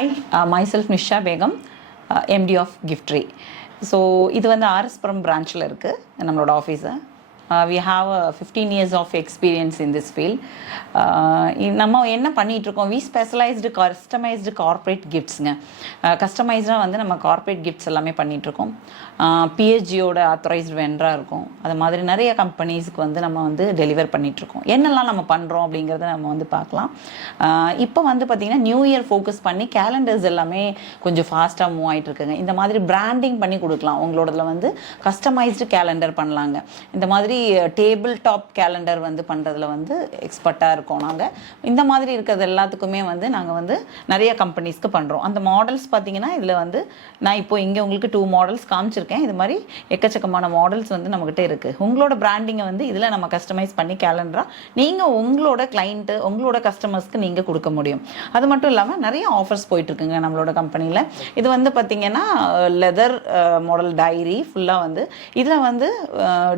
Hi, myself Nisha Begum, MD of Giftry. So இது வந்து ஆர்எஸ்புரம் பிரான்ச்சில் இருக்குது நம்மளோட office. We have 15 years of experience in this field. நம்ம என்ன பண்ணிகிட்ருக்கோம், வி ஸ்பெஷலைஸ்டு கஸ்டமைஸ்டு கார்ப்பரேட் கிஃப்ட்ஸுங்க. கஸ்டமைஸ்டாக வந்து நம்ம கார்ப்பரேட் கிஃப்ட்ஸ் எல்லாமே பண்ணிகிட்ருக்கோம். பிஹெச்ஜியோட ஆத்தரைஸ்டு வெண்டராக இருக்கும். அது மாதிரி நிறைய கம்பெனிஸ்க்கு வந்து நம்ம வந்து டெலிவர் பண்ணிகிட்ருக்கோம். என்னெல்லாம் நம்ம பண்ணுறோம் அப்படிங்கிறத நம்ம வந்து பார்க்கலாம். இப்போ வந்து பார்த்திங்கன்னா நியூ இயர் ஃபோக்கஸ் பண்ணி கேலண்டர்ஸ் எல்லாமே கொஞ்சம் ஃபாஸ்ட்டாக மூவ் ஆகிட்டுருக்குங்க. இந்த மாதிரி பிராண்டிங் பண்ணி கொடுக்கலாம். உங்களோடதில் வந்து கஸ்டமைஸ்டு கேலண்டர் பண்ணலாங்க. இந்த மாதிரி டேபிள் டாப் கேலண்டர் வந்து பண்ணுறதுல வந்து எக்ஸ்பர்ட்டாக இருக்கோம் நாங்கள். இந்த மாதிரி இருக்கிறது எல்லாத்துக்குமே வந்து நாங்கள் வந்து நிறைய கம்பெனிஸ்க்கு பண்ணுறோம். அந்த மாடல்ஸ் பார்த்திங்கன்னா இதில் வந்து நான் இப்போ இங்கே உங்களுக்கு 2 மாடல்ஸ் காமிச்சிருக்கேன். இது மாதிரி எக்கச்சக்கமான மாடல்ஸ் வந்து நம்மகிட்ட இருக்குது. உங்களோட பிராண்டிங்கை வந்து இதில் நம்ம கஸ்டமைஸ் பண்ணி கேலண்டராக நீங்கள் உங்களோட கிளைண்ட்டு உங்களோட கஸ்டமர்ஸ்க்கு நீங்கள் கொடுக்க முடியும். அது மட்டும் இல்லாமல் நிறைய ஆஃபர்ஸ் போயிட்டுருக்குங்க நம்மளோட கம்பெனியில். இது வந்து பார்த்திங்கன்னா லெதர் மாடல் டைரி ஃபுல்லாக வந்து இதில் வந்து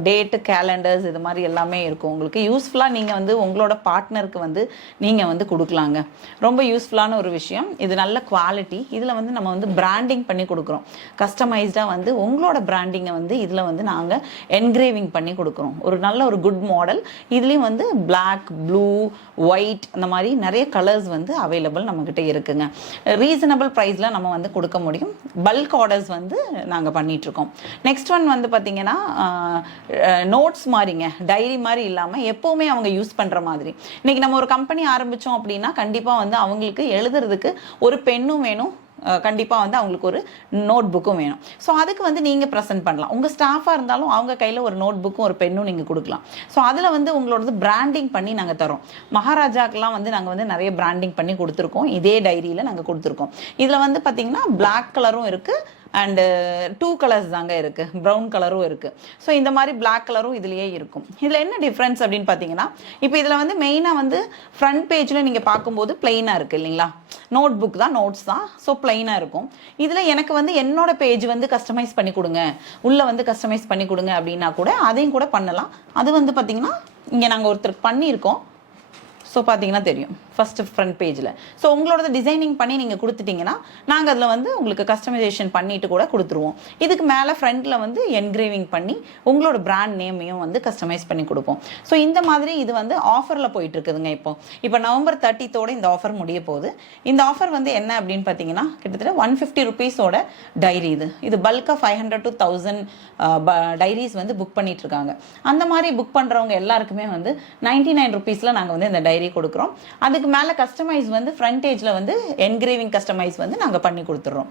டேட்டு கேலண்டர்ஸ் இது மாதிரி எல்லாமே இருக்கும். உங்களுக்கு யூஸ்ஃபுல்லாக நீங்கள் வந்து உங்களோட பார்ட்னருக்கு வந்து நீங்கள் வந்து கொடுக்கலாங்க. ரொம்ப யூஸ்ஃபுல்லான ஒரு விஷயம். இது நல்ல குவாலிட்டி. இதில் வந்து நம்ம வந்து பிராண்டிங் பண்ணி கொடுக்குறோம். கஸ்டமைஸ்டாக வந்து உங்களோட பிராண்டிங்கை வந்து இதில் வந்து நாங்கள் என்கிரேவிங் பண்ணி கொடுக்குறோம். ஒரு நல்ல ஒரு குட் மாடல். இதுலேயும் வந்து பிளாக், ப்ளூ, ஒயிட் அந்த மாதிரி நிறைய கலர்ஸ் வந்து அவைலபிள் நம்மக்கிட்ட இருக்குங்க. ரீசனபிள் ப்ரைஸில் நம்ம வந்து கொடுக்க முடியும். பல்க் ஆர்டர்ஸ் வந்து நாங்கள் பண்ணிகிட்ருக்கோம். நெக்ஸ்ட் ஒன் வந்து பார்த்திங்கன்னா நோட்ஸ் மாதிரிங்க, டைரி மாதிரி இல்லாமல் எப்போவுமே அவங்க யூஸ் பண்ணுற மாதிரி. இன்றைக்கி நம்ம ஒரு கம்பெனி ஆரம்பித்தோம் அப்படின்னா கண்டிப்பாக வந்து அவங்களுக்கு எழுதுறதுக்கு ஒரு பென்னும் வேணும், கண்டிப்பாக வந்து அவங்களுக்கு ஒரு நோட் புக்கும் வேணும். ஸோ அதுக்கு வந்து நீங்கள் ப்ரெசென்ட் பண்ணலாம். உங்கள் ஸ்டாஃபாக இருந்தாலும் அவங்க கையில் ஒரு நோட் புக்கும் ஒரு பென்னும் நீங்கள் கொடுக்கலாம். ஸோ அதில் வந்து உங்களோடது பிராண்டிங் பண்ணி நாங்கள் தரோம். மகாராஜாக்கெலாம் வந்து நாங்கள் வந்து நிறைய பிராண்டிங் பண்ணி கொடுத்துருக்கோம். இதே டைரியில் நாங்கள் கொடுத்துருக்கோம். இதில் வந்து பார்த்திங்கன்னா பிளாக் கலரும் இருக்குது அண்டு 2 கலர்ஸ் தாங்க இருக்குது. ப்ரௌன் கலரும் இருக்குது. ஸோ இந்த மாதிரி பிளாக் கலரும் இதுலேயே இருக்கும். இதில் என்ன டிஃப்ரென்ஸ் அப்படின்னு பார்த்தீங்கன்னா, இப்போ இதில் வந்து மெயினாக வந்து ஃப்ரண்ட் பேஜில் நீங்கள் பார்க்கும்போது பிளெயினாக இருக்குது இல்லைங்களா, நோட் புக் தான், நோட்ஸ் தான். ஸோ பிளெயினாக இருக்கும். இதில் எனக்கு வந்து என்னோட பேஜ் வந்து கஸ்டமைஸ் பண்ணி கொடுங்க, உள்ளே வந்து கஸ்டமைஸ் பண்ணி கொடுங்க அப்படின்னா கூட அதையும் கூட பண்ணலாம். அது வந்து பார்த்திங்கன்னா இங்கே நாங்கள் ஒருத்தருக்கு பண்ணியிருக்கோம். ஸோ பார்த்தீங்கன்னா தெரியும் ஃபஸ்ட்டு ஃப்ரண்ட் பேஜில். ஸோ உங்களோட டிசைனிங் பண்ணி நீங்கள் கொடுத்துட்டிங்கன்னா நாங்கள் அதில் வந்து உங்களுக்கு கஸ்டமைசேஷன் பண்ணிவிட்டு கூட கொடுத்துருவோம். இதுக்கு மேலே ஃப்ரண்ட்டில் வந்து என்கிரேவிங் பண்ணி உங்களோட பிராண்ட் நேமையும் வந்து கஸ்டமைஸ் பண்ணி கொடுப்போம். ஸோ இந்த மாதிரி இது வந்து ஆஃபரில் போயிட்டுருக்குதுங்க. இப்போ நவம்பர் 30th இந்த ஆஃபர் முடிய போகுது. இந்த ஆஃபர் வந்து என்ன அப்படின்னு பார்த்தீங்கன்னா கிட்டத்தட்ட 150 rupees டைரி. இது பல்காக 500 to 1000 டைரிஸ் வந்து புக் பண்ணிகிட்ருக்காங்க. அந்த மாதிரி புக் பண்ணுறவங்க எல்லாருக்குமே வந்து 99 rupees நாங்கள் வந்து இந்த டைரி கொடுக்குறோம். அதுக்கு மேலே கஸ்டமைஸ் வந்து ஃப்ரண்ட் பேஜில் வந்து என்கிரேவிங் கஸ்டமைஸ் வந்து நாங்கள் பண்ணி கொடுத்துட்றோம்.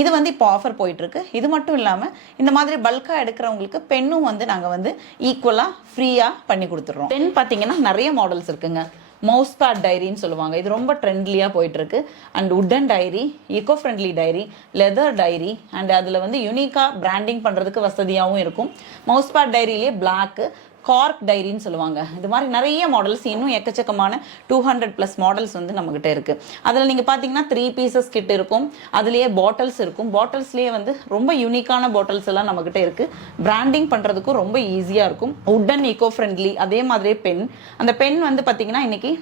இது வந்து இப்போ ஆஃபர் போயிட்டுருக்கு. இது மட்டும் இல்லாமல் இந்த மாதிரி பல்காக எடுக்கிறவங்களுக்கு பென்னும் வந்து நாங்கள் வந்து ஈக்குவலாக ஃப்ரீயாக பண்ணி கொடுத்துட்றோம். பென் பார்த்தீங்கன்னா நிறைய மாடல்ஸ் இருக்குங்க. மவுஸ் பேட் டைரின்னு சொல்லுவாங்க. இது ரொம்ப ட்ரெண்ட்லியாக போயிட்டுருக்கு. And wooden diary, eco friendly diary, leather diary, and அதில் வந்து யூனிக்காக பிராண்டிங் பண்ணுறதுக்கு வசதியாகவும் இருக்கும். மவுஸ் பேட் டைரியிலே பிளாக்கு, கார்க் டைரின்னு சொல்லுவாங்க. இது மாதிரி நிறைய மாடல்ஸ், இன்னும் எக்கச்சக்கமான 200+ மாடல்ஸ் வந்து நம்மகிட்ட இருக்குது. அதில் நீங்கள் பார்த்தீங்கன்னா 3 pieces கிட் இருக்கும். அதுலேயே பாட்டில்ஸ் இருக்கும். பாட்டில்ஸ்லேயே வந்து ரொம்ப யூனிக்கான பாட்டில்ஸ் எல்லாம் நம்மகிட்ட இருக்குது. பிராண்டிங் பண்ணுறதுக்கும் ரொம்ப ஈஸியாக இருக்கும். Wooden, eco friendly. அதே மாதிரியே பென். அந்த பென் வந்து பார்த்திங்கன்னா இன்றைக்கி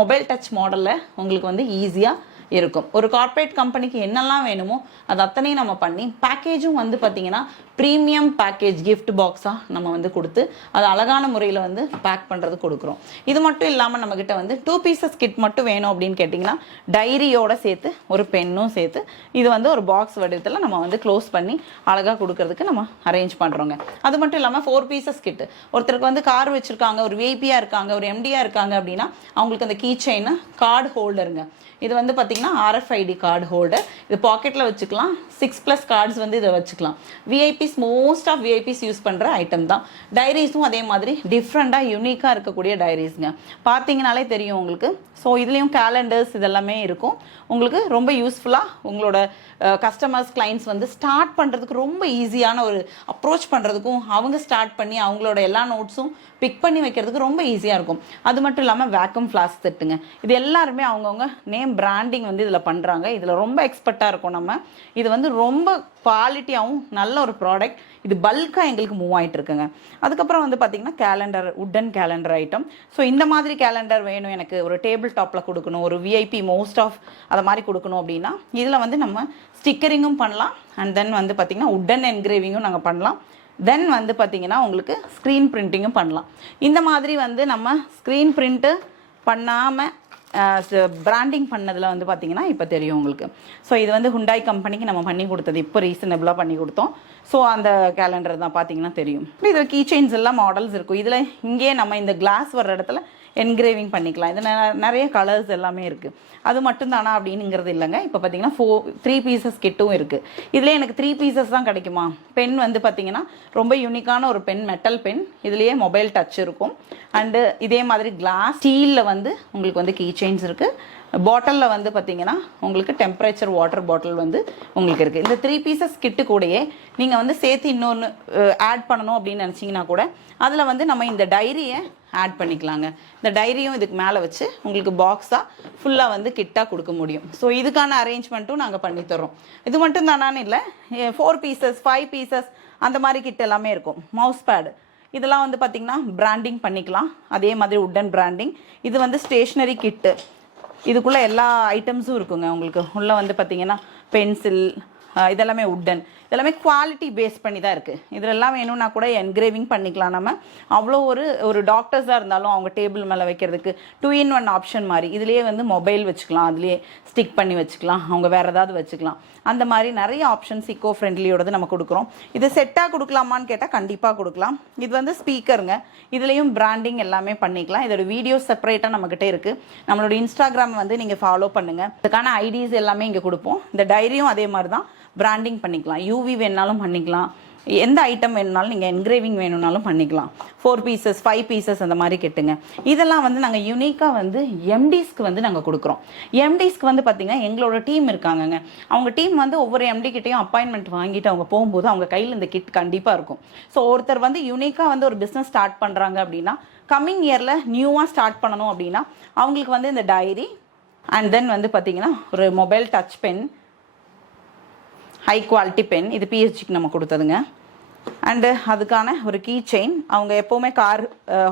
மொபைல் டச் மாடலில் உங்களுக்கு வந்து ஈஸியாக இருக்கும். ஒரு கார்ப்பரேட் கம்பெனிக்கு என்னெல்லாம் வேணுமோ அது அத்தனையும் நம்ம பண்ணி பேக்கேஜும் வந்து பார்த்திங்கன்னா ப்ரீமியம் பேக்கேஜ் கிஃப்ட் பாக்ஸாக நம்ம வந்து கொடுத்து அது அழகான முறையில் வந்து பேக் பண்ணுறது கொடுக்குறோம். இது மட்டும் இல்லாமல் நம்மக்கிட்ட வந்து 2 pieces கிட் மட்டும் வேணும் அப்படின்னு கேட்டிங்கன்னா டைரியோடு சேர்த்து ஒரு பென்னும் சேர்த்து இது வந்து ஒரு பாக்ஸ் வடிவத்தில் நம்ம வந்து க்ளோஸ் பண்ணி அழகாக கொடுக்கறதுக்கு நம்ம அரேஞ்ச் பண்ணுறோங்க. அது மட்டும் இல்லாமல் 4 pieces கிட்டு, ஒருத்தருக்கு வந்து கார் வச்சுருக்காங்க, ஒரு விஐபியாக இருக்காங்க, ஒரு எம்டியாக இருக்காங்க அப்படின்னா அவங்களுக்கு அந்த கீ செயின், கார்டு ஹோல்டருங்க. இது வந்து பார்த்திங்கன்னா RFID கார்டு ஹோல்டர். இது பாக்கெட்டில் வச்சுக்கலாம். 6+ கார்ட்ஸ் வந்து இதை வச்சுக்கலாம். VIPs, most of VIPs use பண்ணுற ஐட்டம் தான். டைரிஸும் அதே மாதிரி டிஃப்ரெண்ட்டாக யூனிக்காக இருக்கக்கூடிய டைரிஸுங்க. பார்த்தீங்கனாலே தெரியும் உங்களுக்கு. ஸோ இதுலேயும் கேலண்டர்ஸ் இதெல்லாமே இருக்கும். உங்களுக்கு ரொம்ப யூஸ்ஃபுல்லாக உங்களோட கஸ்டமர்ஸ், கிளைண்ட்ஸ் வந்து ஸ்டார்ட் பண்ணுறதுக்கு ரொம்ப ஈஸியான ஒரு அப்ரோச் பண்ணுறதுக்கும், அவங்க ஸ்டார்ட் பண்ணி அவங்களோட எல்லா நோட்ஸும் பிக் பண்ணி வைக்கிறதுக்கு ரொம்ப ஈஸியாக இருக்கும். அது மட்டும் இல்லாமல் வேக்கம் ஃப்ளாஸ்க் செட்டுங்க. இது எல்லாருமே அவங்கவுங்க நேம் பிராண்டிங் வந்து இதில் பண்ணுறாங்க. இதில் ரொம்ப எக்ஸ்பர்ட்டாக இருக்கும். நம்ம இது வந்து ரொம்ப குவாலிட்டியாகவும் நல்ல ஒரு ப்ராடக்ட். இது பல்காக எங்களுக்கு மூவ் ஆகிட்டு இருக்குங்க. அதுக்கப்புறம் வந்து பார்த்திங்கன்னா calendar, wooden calendar item. So இந்த மாதிரி கேலண்டர் வேணும் எனக்கு, ஒரு டேபிள் டேபிள் டாப்பில் கொடுக்கணும், ஒரு விஐபி மோஸ்ட் ஆஃப் அதை மாதிரி கொடுக்கணும் அப்படின்னா இதில் வந்து நம்ம ஸ்டிக்கரிங்கும் பண்ணலாம். அண்ட் தென் வந்து பார்த்திங்கன்னா உட்டன் என்கிரேவிங்கும் நாங்கள் பண்ணலாம். தென் வந்து பார்த்திங்கன்னா உங்களுக்கு ஸ்க்ரீன் பிரிண்டிங்கும் பண்ணலாம். இந்த மாதிரி வந்து நம்ம ஸ்க்ரீன் பிரிண்ட்டு பண்ணாமல் பிராண்டிங் பண்ணதில் வந்து பார்த்திங்கன்னா இப்போ தெரியும் உங்களுக்கு. ஸோ இது வந்து ஹுண்டாய் கம்பெனிக்கு நம்ம பண்ணி கொடுத்தது, இப்போ ரீசனபிளாக பண்ணி கொடுத்தோம். ஸோ அந்த கேலண்டர் தான் பார்த்தீங்கன்னா தெரியும். இதில் கீ செயின்ஸ் எல்லாம் மாடல்ஸ் இருக்கும். இதில் இங்கே நம்ம இந்த கிளாஸ் வர்ற இடத்துல என்கிரேவிங் பண்ணிக்கலாம். இது நிறைய கலர்ஸ் எல்லாமே இருக்குது. அது மட்டும் தானா அப்படிங்கிறது இல்லைங்க. இப்போ பார்த்தீங்கன்னா 3 பீசஸ் கிட்டும் இருக்குது. இதிலே எனக்கு 3 பீசஸ் தான் கிடைக்குமா? பென் வந்து பார்த்திங்கன்னா ரொம்ப யூனிக்கான ஒரு பென், மெட்டல் பென். இதுலேயே மொபைல் டச் இருக்கும். அண்டு இதே மாதிரி கிளாஸ் ஸ்டீலில் வந்து உங்களுக்கு வந்து கீ செயின்ஸ் இருக்குது. பாட்டிலில் வந்து பார்த்திங்கன்னா உங்களுக்கு டெம்பரேச்சர் வாட்டர் பாட்டில் வந்து உங்களுக்கு இருக்குது. இந்த 3 பீசஸ் கிட்டு கூடயே நீங்கள் வந்து சேர்த்து இன்னொன்று ஆட் பண்ணணும் அப்படின்னு நினச்சிங்கன்னா கூட அதில் வந்து நம்ம இந்த டைரியை ஆட் பண்ணிக்கலாங்க. இந்த டைரியும் இதுக்கு மேலே வச்சு உங்களுக்கு பாக்ஸாக ஃபுல்லாக வந்து கிட்டாக கொடுக்க முடியும். ஸோ இதுக்கான அரேஞ்ச்மெண்ட்டும் நாங்கள் பண்ணித்தரோம். இது மட்டும் தானான்னு இல்லை, 4 பீசஸ் 5 பீசஸ் அந்த மாதிரி கிட் எல்லாமே இருக்கும். மவுஸ் பேடு இதெல்லாம் வந்து பார்த்திங்கன்னா பிராண்டிங் பண்ணிக்கலாம். அதே மாதிரி உட்டன் பிராண்டிங். இது வந்து ஸ்டேஷ்னரி கிட்டு. இதுக்குள்ளே எல்லா ஐட்டம்ஸும் இருக்குங்க உங்களுக்கு. உள்ளே வந்து பார்த்திங்கன்னா பென்சில், இதெல்லாமே உட்டன், இதெல்லாமே குவாலிட்டி பேஸ் பண்ணி தான் இருக்குது. இதிலெல்லாம் வேணும்னா கூட என்கிரேவிங் பண்ணிக்கலாம். நம்ம அவ்வளோ ஒரு டாக்டர்ஸாக இருந்தாலும் அவங்க டேபிள் மேலே வைக்கிறதுக்கு 2-in-1 ஆப்ஷன் மாதிரி இதுலேயே வந்து மொபைல் வச்சுக்கலாம், அதுலேயே ஸ்டிக் பண்ணி வச்சுக்கலாம், அவங்க வேறு ஏதாவது வச்சுக்கலாம். அந்த மாதிரி நிறைய ஆப்ஷன்ஸ் இக்கோ ஃப்ரெண்ட்லியோடது நம்ம கொடுக்குறோம். இது செட்டாக கொடுக்கலாமான்னு கேட்டால் கண்டிப்பாக கொடுக்கலாம். இது வந்து ஸ்பீக்கருங்க. இதுலேயும் பிராண்டிங் எல்லாமே பண்ணிக்கலாம். இதோட வீடியோ செப்பரேட்டாக நம்மக்கிட்ட இருக்குது. நம்மளோட இன்ஸ்டாகிராம் வந்து நீங்கள் ஃபாலோ பண்ணுங்கள். இதுக்கான ஐடிஸ் எல்லாமே இங்கே கொடுப்போம். இந்த டைரியும் அதே மாதிரி தான் பிராண்டிங் பண்ணிக்கலாம். யூவி வேணுனாலும் பண்ணிக்கலாம், எந்த ஐட்டம் வேணுனாலும் நீங்கள் என்கிரேவிங் வேணும்னாலும் பண்ணிக்கலாம். 4 பீசஸ் 5 பீசஸ் அந்த மாதிரி கெட்டுங்க. இதெல்லாம் வந்து நாங்கள் யூனிக்காக வந்து எம்டிஸ்க்கு வந்து நாங்கள் கொடுக்குறோம். எம்டிஸ்க்கு வந்து பார்த்திங்கன்னா எங்களோட டீம் இருக்காங்கங்க. அவங்க டீம் வந்து ஒவ்வொரு எம்டி கிட்டையும் அப்பாயின்மெண்ட் வாங்கிட்டு அவங்க போகும்போது அவங்க கையில் இந்த கிட் கண்டிப்பாக இருக்கும். ஸோ ஒருத்தர் வந்து யூனிக்காக வந்து ஒரு பிஸ்னஸ் ஸ்டார்ட் பண்ணுறாங்க அப்படின்னா, கம்மிங் இயரில் நியூவாக ஸ்டார்ட் பண்ணணும் அப்படின்னா அவங்களுக்கு வந்து இந்த டைரி அண்ட் தென் வந்து பார்த்திங்கன்னா ஒரு mobile touch pen, high quality pen, இது பிஹெச்டிக்கு நம்ம கொடுத்ததுங்க. அண்டு அதுக்கான ஒரு கீ செயின், அவங்க எப்போவுமே கார்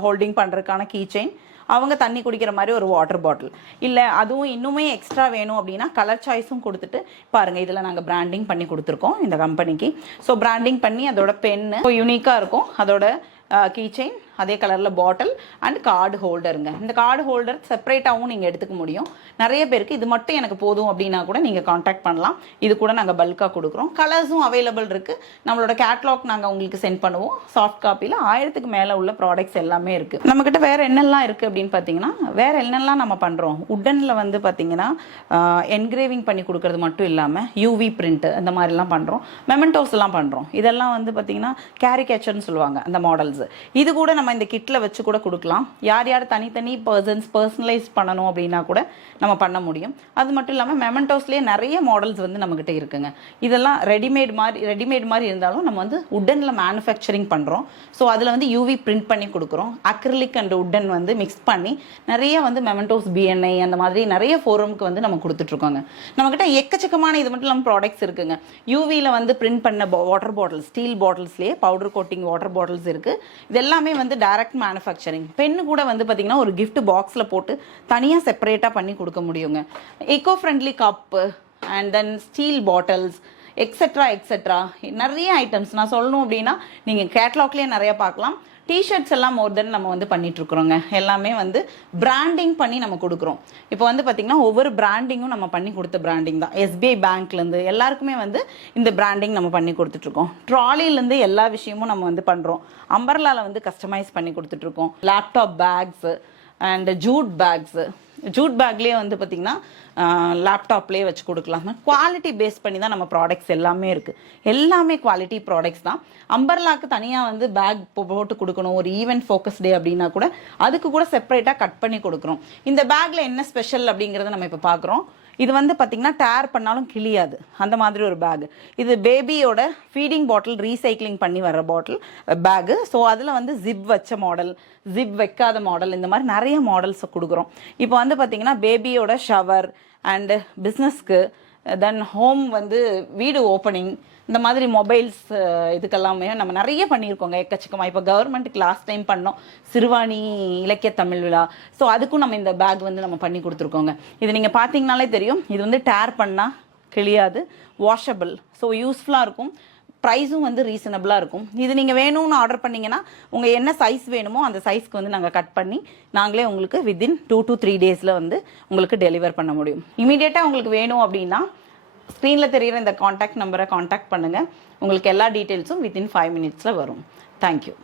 ஹோல்டிங் பண்ணுறதுக்கான கீ செயின், அவங்க தண்ணி குடிக்கிற மாதிரி ஒரு வாட்டர் பாட்டில். இல்லை அதுவும் இன்னுமே எக்ஸ்ட்ரா வேணும் அப்படின்னா கலர் சாய்ஸும் கொடுத்துட்டு பாருங்கள். இதில் நாங்கள் பிராண்டிங் பண்ணி கொடுத்துருக்கோம் இந்த கம்பெனிக்கு. ஸோ பிராண்டிங் பண்ணி அதோட பென்னு யூனிக்காக இருக்கும். அதோட கீ செயின், அதே கலரில் பாட்டில் அண்ட் கார்டு ஹோல்டருங்க. இந்த கார்டு ஹோல்டர் செப்பரேட்டாகவும் நீங்கள் எடுத்துக்க முடியும். நிறைய பேருக்கு இது மட்டும் எனக்கு போதும் அப்படின்னா கூட நீங்கள் காண்டாக்ட் பண்ணலாம். இது கூட நாங்கள் பல்காக கொடுக்குறோம். கலர்ஸும் அவைலபிள் இருக்குது. நம்மளோட கேட்லாக் நாங்கள் உங்களுக்கு சென்ட் பண்ணுவோம். சாஃப்ட் காப்பியில் 1000க்கு மேலே உள்ள ப்ராடக்ட்ஸ் எல்லாமே இருக்குது. நம்மக்கிட்ட வேறு என்னெல்லாம் இருக்குது அப்படின்னு பார்த்தீங்கன்னா, வேறு என்னெல்லாம் நம்ம பண்ணுறோம். உட்டனில் வந்து பார்த்திங்கன்னா என்கிரேவிங் பண்ணி கொடுக்குறது மட்டும் இல்லாமல் யூவி பிரிண்ட்டு அந்த மாதிரிலாம் பண்ணுறோம். மெமெண்டோஸ் எல்லாம் பண்ணுறோம். இதெல்லாம் வந்து பார்த்திங்கன்னா கேரிகேச்சர்னு சொல்லுவாங்க அந்த மாடல்ஸ். இது கூட நம்ம இந்த கிட்டில் வச்சு கூட கொடுக்கலாம். யார் யார் தனித்தனி பர்சனலைஸ் பண்ணணும் அப்படின்னா கூட நம்ம பண்ண முடியும். அது மட்டும் இல்லாமல் மெமெண்டோஸ்லேயே நிறைய மாடல்ஸ் வந்து நம்மக்கிட்ட இருக்குங்க. இதெல்லாம் ரெடிமேட் மாதிரி இருந்தாலும் நம்ம வந்து உட்டனில் மேனுஃபேக்சரிங் பண்ணுறோம். ஸோ அதில் வந்து யூவி பிரிண்ட் பண்ணி கொடுக்குறோம். அக்ரிலிக் அண்ட் உட்டன் வந்து மிக்ஸ் பண்ணி நிறைய வந்து மெமெண்டோஸ், பிஎன்ஐ அந்த மாதிரி நிறைய ஃபோரமுக்கு வந்து நம்ம கொடுத்துட்ருக்கோங்க. நம்மக்கிட்ட எக்கச்சக்கமான இது மட்டும் இல்லாமல் ப்ராடக்ட்ஸ் இருக்குங்க. யூவியில் வந்து பிரிண்ட் பண்ண வாட்டர் பாட்டில்ஸ், ஸ்டீல் பாட்டில்ஸ்லேயே பவுடர் கோட்டிங் வாட்டர் பாட்டில்ஸ் இருக்குது. இது எல்லாமே வந்து டைரக்ட் மேனுஃபேக்சரிங். பென்னு கூட வந்து பார்த்திங்கன்னா ஒரு கிஃப்ட் பாக்ஸில் போட்டு தனியாக செப்பரேட்டாக பண்ணி கொடுக்க முடியுங்க. Echo friendly cup and then steel bottles etcetera நிறைய ஐட்டம்ஸ் நான் சொல்லணும் அப்படின்னா நீங்கள் கேட்லாக்லேயே நிறைய பார்க்கலாம். டிஷர்ட்ஸ் எல்லாம் மோர் தென் நம்ம வந்து பண்ணிகிட்ருக்குறோங்க. எல்லாமே வந்து பிராண்டிங் பண்ணி நம்ம கொடுக்குறோம். இப்போ வந்து பார்த்திங்கன்னா ஒவ்வொரு பிராண்டிங்கும் நம்ம பண்ணி கொடுத்த பிராண்டிங் தான். எஸ்பிஐ பேங்க்லேருந்து எல்லாருக்குமே வந்து இந்த பிராண்டிங் நம்ம பண்ணி கொடுத்துட்ருக்கோம். ட்ராலிலேருந்து எல்லா விஷயமும் நம்ம வந்து பண்ணுறோம். அம்பர்லாவில் வந்து கஸ்டமைஸ் பண்ணி கொடுத்துட்ருக்கோம். லேப்டாப் பேக்ஸு அண்ட் ஜூட் பேக்லேயே வந்து பார்த்திங்கன்னா லேப்டாப்லேயே வச்சு கொடுக்கலாம். குவாலிட்டி பேஸ் பண்ணி தான் நம்ம ப்ராடக்ட்ஸ் எல்லாமே இருக்குது. எல்லாமே குவாலிட்டி ப்ராடக்ட்ஸ் தான். அம்பர்லாக்கு தனியாக வந்து பேக் போட்டு கொடுக்கணும், ஒரு ஈவெண்ட் ஃபோக்கஸ் டே அப்படின்னா கூட அதுக்கு கூட செப்பரேட்டாக கட் பண்ணி கொடுக்குறோம். இந்த பேக்கில் என்ன ஸ்பெஷல் அப்படிங்கிறத நம்ம இப்போ பார்க்குறோம். இது வந்து பார்த்திங்கன்னா டேர் பண்ணாலும் கிளியாது அந்த மாதிரி ஒரு பேக். இது பேபியோட ஃபீடிங் பாட்டில் ரீசைக்ளிங் பண்ணி வர்ற பாட்டில் பேகு. ஸோ அதில் வந்து ஜிப் வச்ச மாடல், ஜிப் வைக்காத மாடல், இந்த மாதிரி நிறைய மாடல்ஸை கொடுக்குறோம். இப்போ வந்து பார்த்திங்கன்னா பேபியோட ஷவர் அண்டு பிஸ்னஸ்க்கு தென் ஹோம் வந்து வீடு ஓப்பனிங், இந்த மாதிரி மொபைல்ஸ் இதுக்கெல்லாமே நம்ம நிறைய பண்ணியிருக்கோங்க எக்கச்சக்கமாக. இப்போ கவர்மெண்ட்டுக்கு லாஸ்ட் டைம் பண்ணோம் சிறுவாணி இலக்கிய தமிழ் விழா. ஸோ அதுக்கும் நம்ம இந்த பேக் வந்து நம்ம பண்ணி கொடுத்துருக்கோங்க. இது நீங்கள் பார்த்தீங்கனாலே தெரியும், இது வந்து டேர் பண்ணால் கிழியாது, வாஷபிள். ஸோ யூஸ்ஃபுல்லாக இருக்கும், ப்ரைஸும் வந்து ரீசனபிளாக இருக்கும். இது நீங்கள் வேணும்னு ஆர்டர் பண்ணிங்கன்னா உங்கள் என்ன சைஸ் வேணுமோ அந்த சைஸ்க்கு வந்து நாங்கள் கட் பண்ணி நாங்களே உங்களுக்கு வித்தின் 2 to 3 டேஸில் வந்து உங்களுக்கு டெலிவர் பண்ண முடியும். இமீடியட்டாக உங்களுக்கு வேணும் அப்படின்னா ஸ்க்ரீனில் தெரிகிற இந்த காண்டாக்ட் நம்பரை காண்டாக்ட் பண்ணுங்கள். உங்களுக்கு எல்லா டீட்டெயில்ஸும் வித்தின் 5 மினிட்ஸில் வரும். தேங்க்யூ.